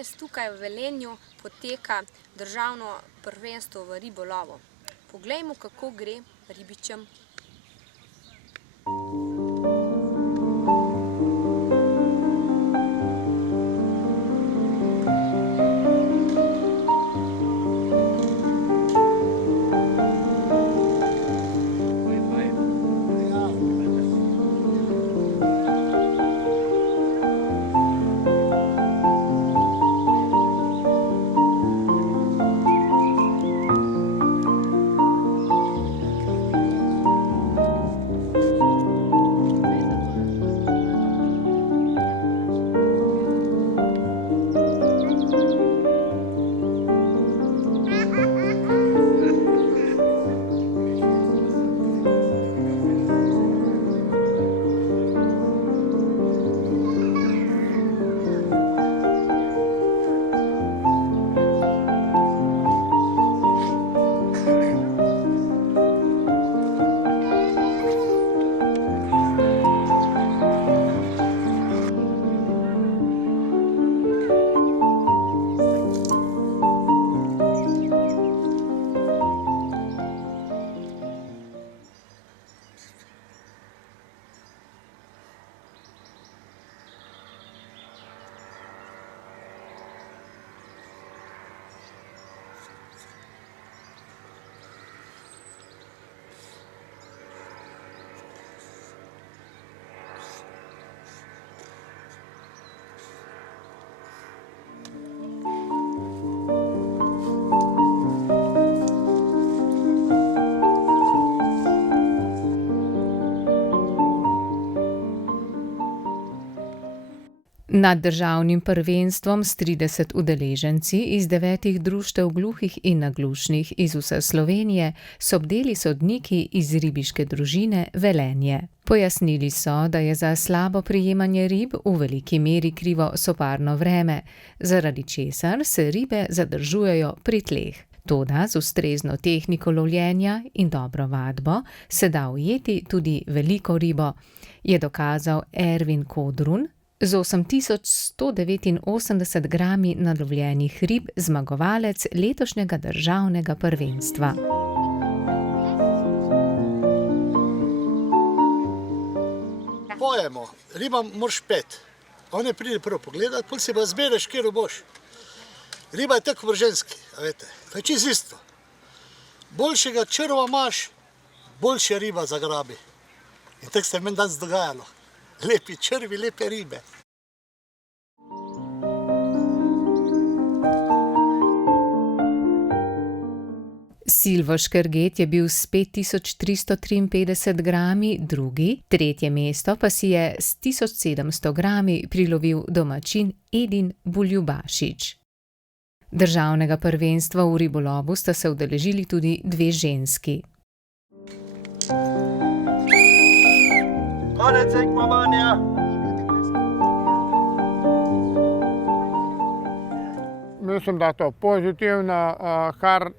Danes tukaj v Velenju poteka državno prvenstvo v ribolovu. Poglejmo, kako gre ribičem. Nad državnim prvenstvom s 30 udeleženci iz 9 društev gluhih in naglušnih iz vse Slovenije so bdeli sodniki iz ribiške družine Velenje. Pojasnili so, da je za slabo prijemanje rib v veliki meri krivo soparno vreme, zaradi česar se ribe zadržujejo pri tleh. Toda z ustrezno tehniko lovljenja in dobro vadbo se da ujeti tudi veliko ribo, je dokazal Ervin Kodrun, z 8189 grami nalovljenih rib zmagovalec letošnjega državnega prvenstva. Pojemo, riba moraš pet. One pride prvo pogledati, pol si pa zbereš, kjer boš. Riba je tako vrženski, veste, to je čisto isto. Boljšega črva imaš, boljša riba zagrabi. In tako se je meni danes dogajalo. Lepi črvi, lepe ribe. Silvo Škerget je bil s 5353 grami drugi, tretje mesto pa si je s 1700 grami prilovil domačin Edin Buljubašič. Državnega prvenstva v ribolovu sta se udeležili tudi dve ženski. Konec tekmovanja! Mislim, da je to pozitivno, kar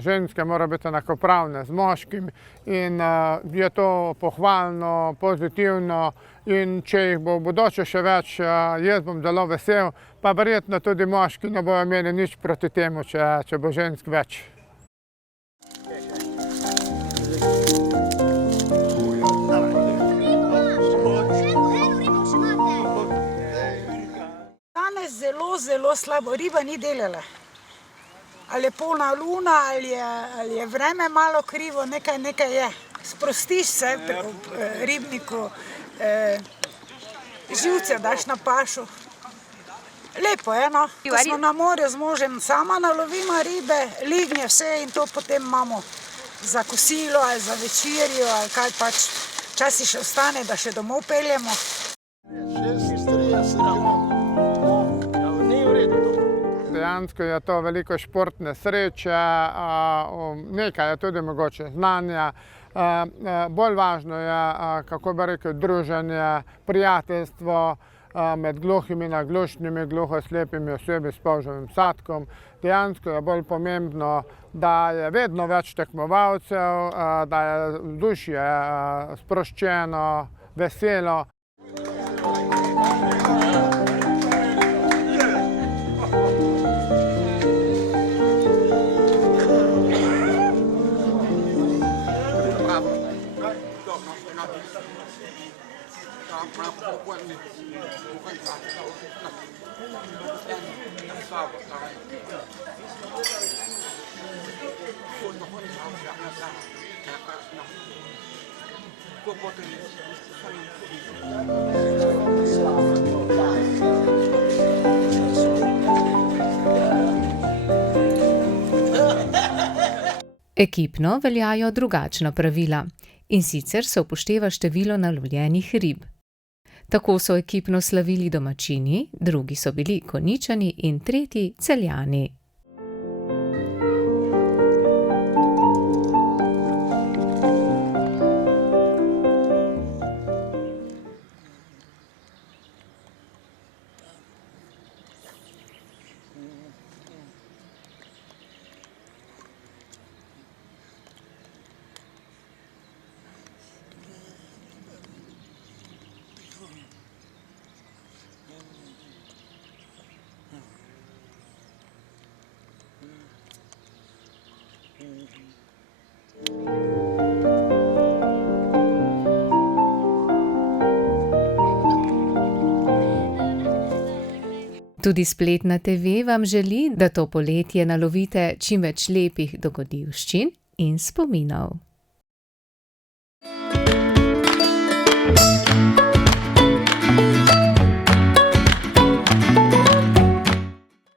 ženske mora biti enakopravne z moškimi in je to pohvalno, pozitivno in če jih bo v bodoče še več, jaz bom zelo vesel, pa verjetno tudi moški ne bojo imeli nič proti temu, če bo žensk več. Zelo slabo, riba ni delala. Ali je polna luna, ali je vreme malo krivo, nekaj je. Sprostiš se v ribniku, živce daš na pašo. Lepo je, no. Ko smo na morju z možem, sama nalovimo ribe, lignje vse in to potem imamo za kosilo ali za večerjo ali kaj pač. Včasih še ostane, da še domov peljemo. 36. Dejansko je to veliko športne sreče, nekaj je tudi mogoče znanja. Bolj važno je, kako bi rekel, druženje, prijateljstvo med gluhimi in naglušnimi, gluhoslepimi osebi s polževim sadkom. Dejansko je bolj pomembno, da je vedno več tekmovalcev, da je vzdušje sproščeno, veselo. Ekipno veljajo drugačna pravila, in sicer se upošteva število nalovljenih rib. Tako so ekipno slavili domačini, drugi so bili Konjičani in tretji Celjani. Tudi spletna TV vam želi, da to poletje nalovite čim več lepih dogodivščin in spominov.